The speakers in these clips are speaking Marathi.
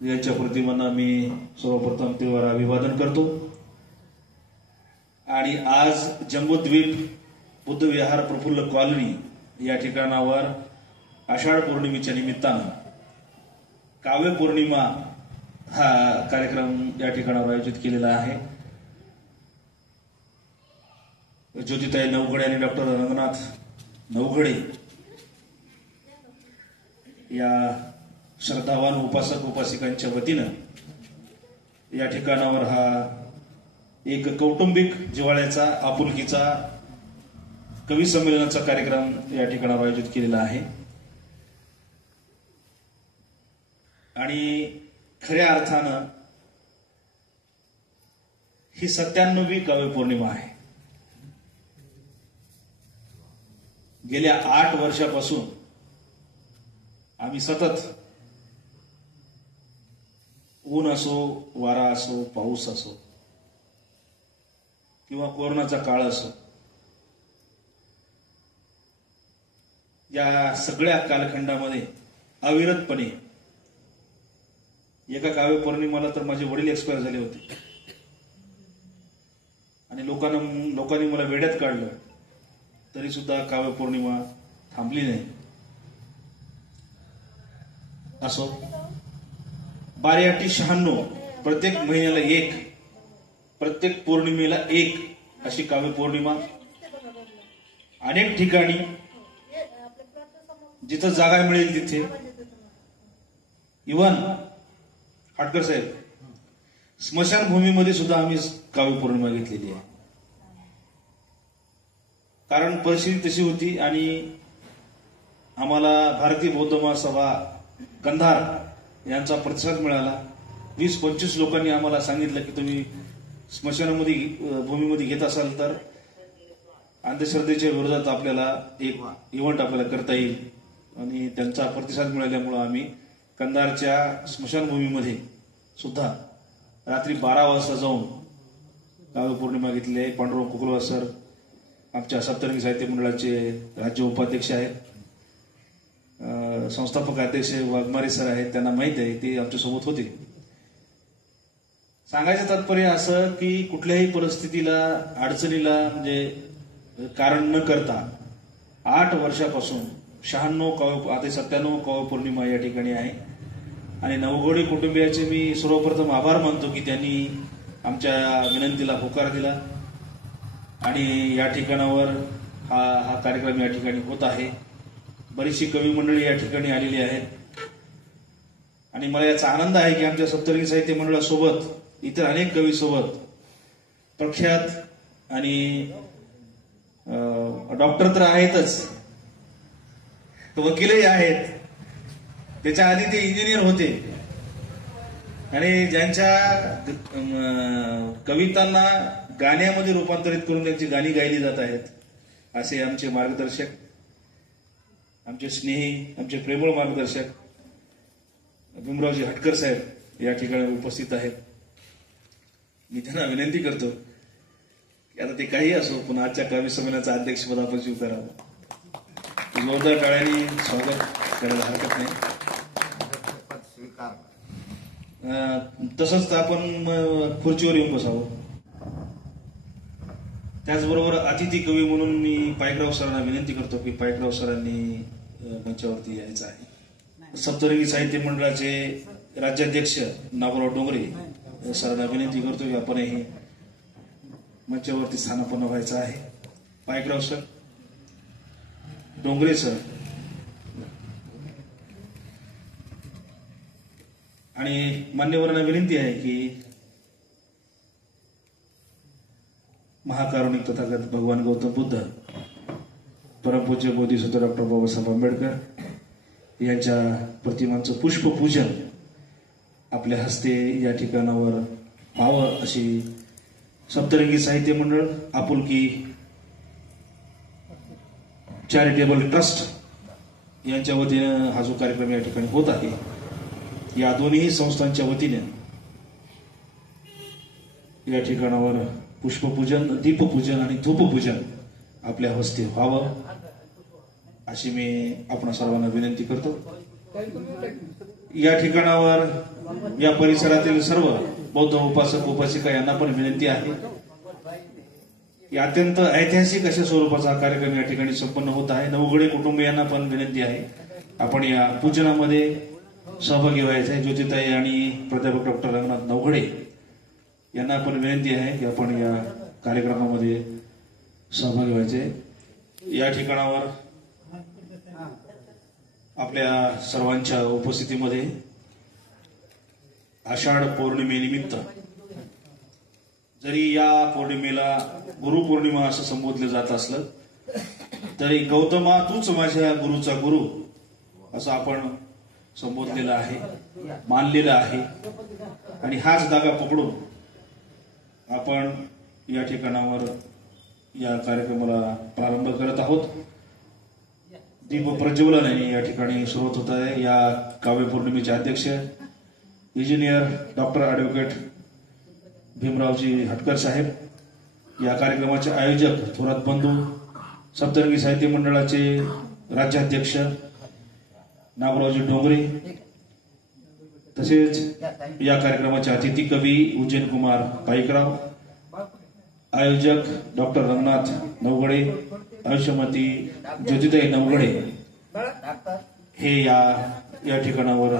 यांच्या प्रतिमांना मी सर्वप्रथम तीव्र अभिवादन करतो। आणि आज जम्बूद्वीप बुद्धविहार प्रफुल्ल कॉलनी या ठिकाणावर आषाढ पौर्णिमेच्या निमित्तानं काव्य पौर्णिमा हा कार्यक्रम या ठिकाणावर आयोजित केलेला आहे। ज्योतिताई नवघडे आणि डॉक्टर रंगनाथ नवघडे या श्रद्धावान उपासक उपासिकांच्या वतीनं या ठिकाणावर हा एक कौटुंबिक जिव्हाळ्याचा आपुलकीचा कवी संमेलनाचा कार्यक्रम या ठिकाणावर आयोजित केलेला आहे। आणि खऱ्या अर्थानं ही 97वी काव्य पौर्णिमा आहे। गेल्या 8 वर्षापासून आम्ही सतत ऊन असो, वारा असो, पाऊस असो किंवा कोरोनाचा काळ असो, या सगळ्या कालखंडामध्ये अविरतपणे एका काव्य पौर्णिमेला तर माझे वडील एक्सपायर झाले होते आणि लोकांनी मला वेड्यात काढलं, तरी सुद्धा काव्य पौर्णिमा थांबली नाही। असो, 12-96 प्रत्येक महिन्याला एक, प्रत्येक पौर्णिमेला एक अशी काव्य पौर्णिमा अनेक ठिकाणी जिथं जागा मिळेल तिथे, इव्हन हाटकर साहेब स्मशानभूमीमध्ये सुद्धा आम्ही काव्य पौर्णिमा घेतलेली आहे। कारण परिस्थिती तशी होती आणि आम्हाला भारतीय बौद्ध महासभा कंधार यांचा प्रतिसाद मिळाला। 20-25 लोकांनी आम्हाला सांगितलं की तुम्ही स्मशानामध्ये भूमीमध्ये घेत असाल तर अंधश्रद्धेच्या विरोधात आपल्याला एक इव्हेंट आपल्याला करता येईल, आणि त्यांचा प्रतिसाद मिळाल्यामुळे आम्ही कंधारच्या स्मशानभूमीमध्ये सुद्धा रात्री 12 वाजता जाऊन काव्य पौर्णिमा घेतली आहे। पांडुरंग कुकुलवार सर आमच्या सप्तरंगी साहित्य मंडळाचे राज्य उपाध्यक्ष आहेत, संस्थापक अध्यक्ष वाघमारे सर आहेत, त्यांना माहित आहे, ते आमच्यासोबत होते। सांगायचं तात्पर्य असं की कुठल्याही परिस्थितीला अडचणीला म्हणजे कारण न करता 8 वर्षापासून 96 काव्य 97 काव्य पौर्णिमा या ठिकाणी आहे। आणि नवघडे कुटुंबियाचे मी सर्वप्रथम आभार मानतो की त्यांनी आमच्या विनंतीला होकार दिला आणि या ठिकाणावर हा कार्यक्रम या ठिकाणी होत आहे। बरीचशी कवी मंडळी या ठिकाणी आलेली आहेत आणि मला याचा आनंद आहे की आमच्या सप्तरंगी साहित्य मंडळासोबत इतर अनेक कवी सोबत प्रख्यात आणि डॉक्टर तर आहेतच, वकीलही आहेत, त्याच्या आधी ते इंजिनियर होते आणि ज्यांच्या कवितांना गाण्यामध्ये रूपांतरित करून त्यांची गाणी गायली जात आहेत, असे आमचे मार्गदर्शक, आमचे स्नेही, आमचे प्रेमळ मार्गदर्शक भीमरावजी हटकर साहेब या ठिकाणी उपस्थित आहेत। मी त्यांना विनंती करतो की आता ते काही असो, पण आजच्या काव्य संमेलनाचं अध्यक्षपद आपण स्वीकारावं। जोरदार टाळ्यांनी स्वागत करायला हरकत नाही। तसंच आपण खुर्चीवर येऊन बसावं। त्याचबरोबर अतिथी कवी म्हणून मी पायकराव सरांना विनंती करतो की पायकराव सरांनी मंचावरती यायचं आहे। सप्तरंगी साहित्य मंडळाचे राज्याध्यक्ष नागोराव डोंगरे सरांना विनंती करतो की आपणही मंचावरती स्थानापन्न व्हायचं आहे। पायकराव सर, डोंगरे सर आणि मान्यवरांना विनंती आहे की महाकारुणिक तथागत भगवान गौतम बुद्ध, परमपूज्य बोधिसत्व डॉक्टर बाबासाहेब आंबेडकर यांच्या प्रतिमांचं पुष्पपूजन आपल्या हस्ते या ठिकाणावर व्हावं अशी सप्तरंगी साहित्य मंडळ, आपुलकी चॅरिटेबल ट्रस्ट यांच्या वतीनं हा जो कार्यक्रम या ठिकाणी होत आहे, या दोन्ही संस्थांच्या वतीने या ठिकाणावर पुष्पपूजन, दीपपूजन आणि धूपपूजन आपल्या हस्ते व्हावं अशी मी आपण सर्वांना विनंती करतो। या ठिकाणावर या परिसरातील सर्व बौद्ध उपासक उपासिका यांना पण विनंती आहे की अत्यंत ऐतिहासिक अशा स्वरूपाचा हा कार्यक्रम या ठिकाणी संपन्न होत आहे. नवघडे कुटुंबियांना पण विनंती आहे आपण या पूजनामध्ये सहभागी व्हायचे आहे. ज्योतिताई आणि प्राध्यापक डॉक्टर रंगनाथ नवघडे यांना पण विनंती आहे की आपण या कार्यक्रमामध्ये सहभागी व्हायचे. या ठिकाणावर आपल्या सर्वांच्या उपस्थितीमध्ये आषाढ पौर्णिमेनिमित्त, जरी या पौर्णिमेला गुरुपौर्णिमा असं संबोधलं जात असलं तरी गौतमा तूच माझ्या गुरुचा गुरु असं आपण संबोधलेलं आहे, मानलेलं आहे. आणि हाच धागा पकडून आपण या ठिकाणावर या कार्यक्रमाला प्रारंभ करत आहोत. दीप प्रज्वलन या ठिकाणी सुरुवात होत आहे. या काव्य पौर्णिमेचे अध्यक्ष इंजिनियर डॉक्टर ॲडव्होकेट भीमरावजी हटकर साहेब, या कार्यक्रमाचे आयोजक थोरात बंधू सप्तरंगी साहित्य मंडळाचे राज्याध्यक्ष नागरावजी डोंगरे, तसेच या कार्यक्रमाचे अतिथी कवी उज्जैन कुमार पाईकराव, आयोजक डॉक्टर रंगनाथ नवघडे, आयुष्यमती ज्योतिताई नवघडे हे या ठिकाणावर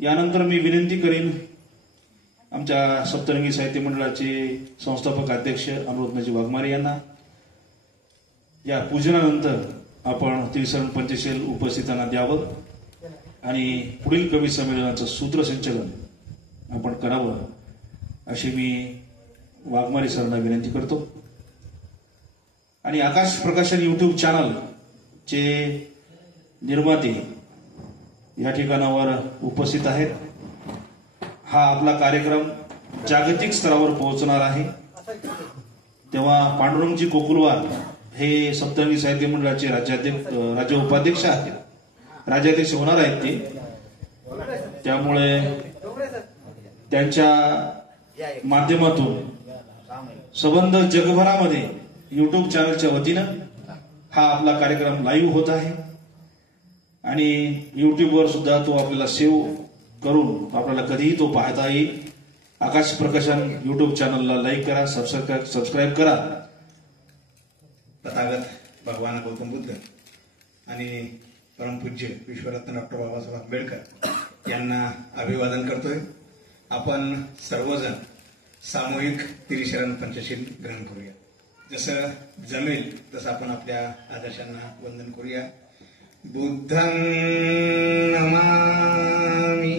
यानंतर मी विनंती करीन आमच्या सप्तरंगी साहित्य मंडळाचे संस्थापक अध्यक्ष अमृतनाजी वाघमारे यांना या पूजनानंतर आपण त्रिसरण पंचशील उपस्थितांना द्यावं आणि पुढील कवी संमेलनाचं सूत्रसंचलन आपण करावं अशी मी वाघमारे सरांना विनंती करतो. आणि आकाश प्रकाशन युट्यूब चॅनल चे निर्माते या ठिकाणावर उपस्थित आहेत. हा आपला कार्यक्रम जागतिक स्तरावर पोहोचणार आहे. तेव्हा पांडुरंगजी कोकुलवार हे सप्तरंगी साहित्य मंडळाचे राज्य उपाध्यक्ष आहेत, राज्याध्यक्ष होणार आहेत ते. त्यामुळे त्यांच्या माध्यमातून संबंध जगभरामध्ये युट्यूब चॅनलच्या वतीनं हा आपला कार्यक्रम लाईव्ह होत आहे आणि युट्यूबवर सुद्धा तो आपल्याला सेव्ह करून आपल्याला कधीही तो पाहता येईल. आकाश प्रकाशन युट्यूब चॅनलला लाईक करा, सबस्क्राईब करा. तथागत भगवान गौतम बुद्ध आणि परमपूज्य विश्वरत्न डॉक्टर बाबासाहेब आंबेडकर यांना अभिवादन करतोय. आपण सर्वजण सामूहिक त्रिशरण पंचशील ग्रहण करूया. जसं जमेल तसं आपण आपल्या आदर्शांना वंदन करूया. बुद्धं नमामि,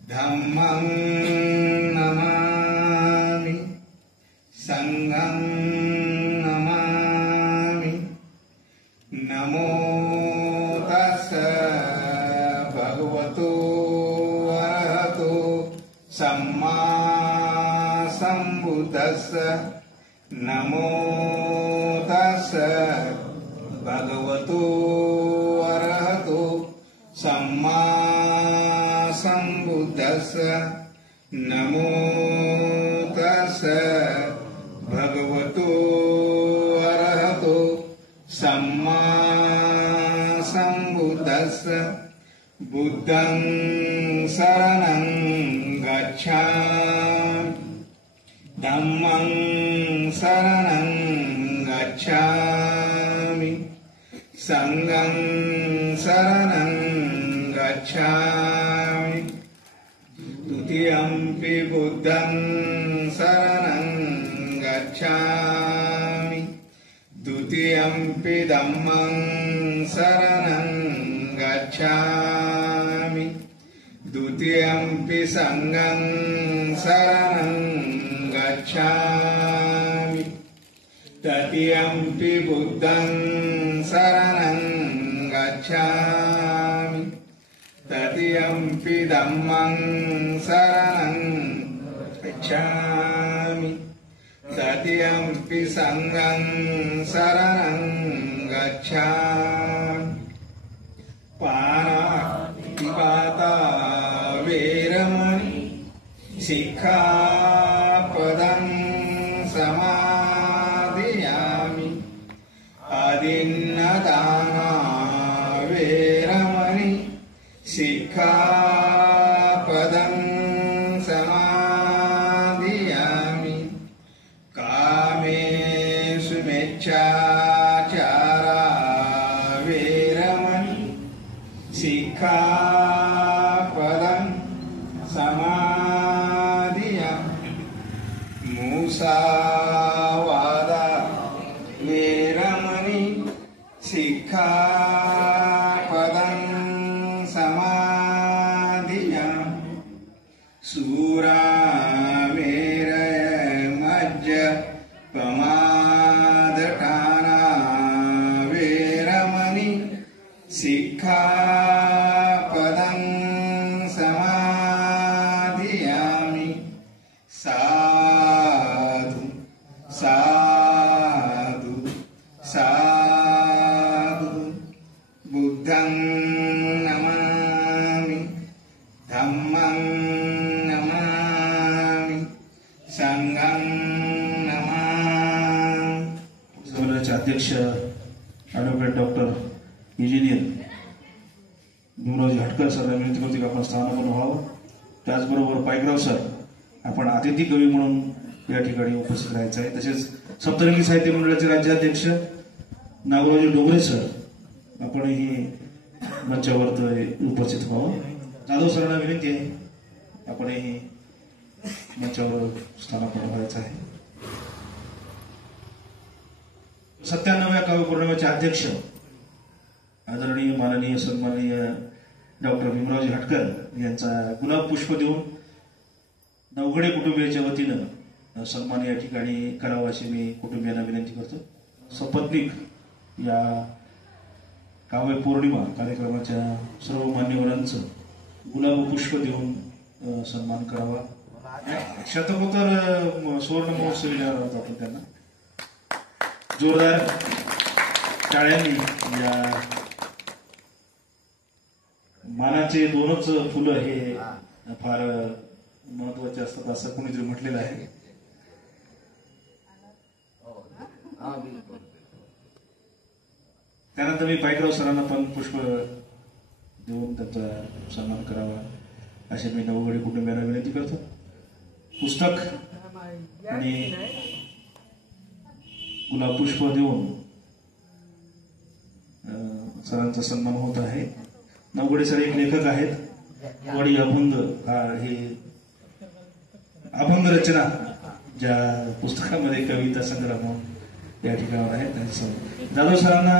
धम्मं नमामि, संघं नमामि. नमो तस्स भगवतो अरहतो सम्मा संबुद्धस्स. नमो तस्स भगवतो अरहतो सम्मा संबुद्धस्स. नमो तस्स भगवतो अरहतो सम्मा संबुद्धस्स. बुद्धं शरणं गच्छामि, धम्मं शरणं गच्छामि, संघं शरणं गच्छामि. द्वितीयंपि बुद्धं शरणं गच्छामि, द्वितीयंपि धम्मं शरणं गच्छामि, द्वितीयंपि संघं शरणं गच्छामि. तृतीयंपि बुद्धं शरणं गच्छामि, तृतीयंपि धम्मं शरणं गच्छामि, तृतीयंपि संघं शरणं गच्छामि. पानातिपाता वेरमणि सिक्खापदं समादियामि. अदिन्नदानम् मिथ्याचारा वेरमणि सिक्खापदं समादियामि मुसावादा वेरमणि सिक्खापदं समादियामि सूरामेरय मज्ज प्रमादठाना वेरमणि सिक्खापदं समादियामि साधु साधु साधु बुद्धं नमामि धम्मं नमामि संघं नमामि. संमेलनाचे अध्यक्ष ॲडव्होकेट डॉक्टर इंजिनियर भीमरावजी हटकर सर विनंती करतो की आपण स्थानापन्न व्हावं. त्याचबरोबर पायकराव सर आपण अतिथी कवी म्हणून या ठिकाणी उपस्थित राहायचं आहे. तसेच सप्तरंगी साहित्य मंडळाचे राज्याध्यक्ष नागरावजी डोंगरे सर आपणही मंचावर उपस्थित व्हावं. जाधव सरांना विनंती आहे आपणही मंचावर स्थानापन्न व्हायचं आहे. 97व्या काव्यपौर्णिमेचे अध्यक्ष आदरणीय माननीय सन्माननीय डॉक्टर भीमरावजी हटकर यांचा गुलाब पुष्प देऊन नवघडे कुटुंबियाच्या वतीनं सन्मान या ठिकाणी करावा अशी मी कुटुंबियांना विनंती करतो. सपत्नीक या काव्य पौर्णिमा कार्यक्रमाच्या सर्व मान्यवरांचं गुलाब पुष्प देऊन सन्मान करावा. शतकोत्तर सुवर्ण महोत्सवी देणार आहोत आपण त्यांना जोरदार टाळ्यांनी. या मानाचे दोनच फुलं हे फार महत्वाचे असतात असं कोणीतरी म्हटलेलं आहे. त्यानंतर मी पायकराव सरांना पण पुष्प देऊन त्यांचा सन्मान करावा अशी मी नवघडे कुटुंबियांना विनंती करतो. पुस्तक आणि गुलाब पुष्प देऊन सरांचा सन्मान होत आहे. नवघडे सर एक लेखक आहेत. वडी अभंग हे अभंग रचना ज्या पुस्तकामध्ये कविता संग्रह या ठिकाणावर आहेत. जाधव सरांना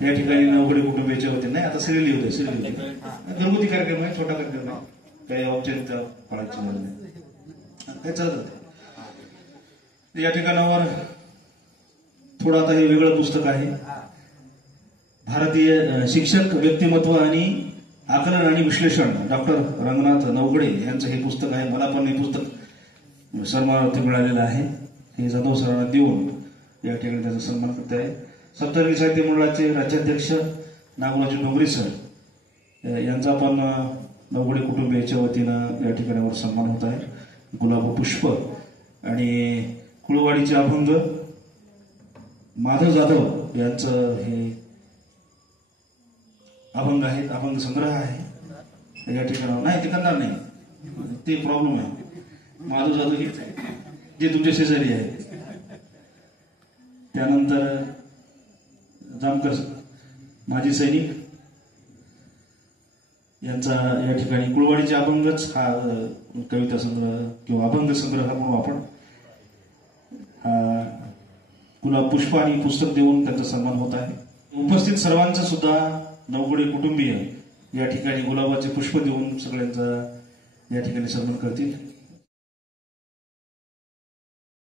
या ठिकाणी नवघडे कुटुंबियाच्या वतीने नाही आता सिरियली होते घरगुती कार्यक्रम आहे, छोटा कार्यक्रम आहे, काही औपचारिक पाळायची गरज नाही, काय चालत होते. या ठिकाणावर थोडं आता हे वेगळं पुस्तक आहे. भारतीय शिक्षक व्यक्तिमत्व आणि आकलन आणि विश्लेषण डॉक्टर रंगनाथ नवघडे यांचं हे पुस्तक आहे. मला पण हे पुस्तक सन्मानार्थी मिळालेलं आहे. हे जाधव सरांना देऊन या ठिकाणी त्याचा सन्मान करत आहे. सप्तरंगी साहित्य मंडळाचे राज्याध्यक्ष नागरावजी डोंगरे सर यांचा पण नवघडे कुटुंबियाच्या वतीनं या ठिकाणावर सन्मान होत आहे. गुलाब पुष्प आणि कुळवाडीचे अभंग माधव जाधव यांचं हे अभंग आहेत, अभंग संग्रह आहे या ठिकाणावर. नाही ते करणार नाही, ते प्रॉब्लेम आहे. माधव जाधव हेच आहे जे तुमच्या शेजारी आहे. त्यानंतर जामकर माजी सैनिक यांचा या ठिकाणी कुळवाडीचे अभंगच हा कविता संग्रह किंवा अभंग संग्रह म्हणून आपण गुलाब पुष्प आणि पुस्तक देऊन त्यांचा सन्मान होत आहे. उपस्थित सर्वांचा सुद्धा नवघडे कुटुंबीय या ठिकाणी गुलाबाचे पुष्प देऊन सगळ्यांचा या ठिकाणी सन्मान करतील.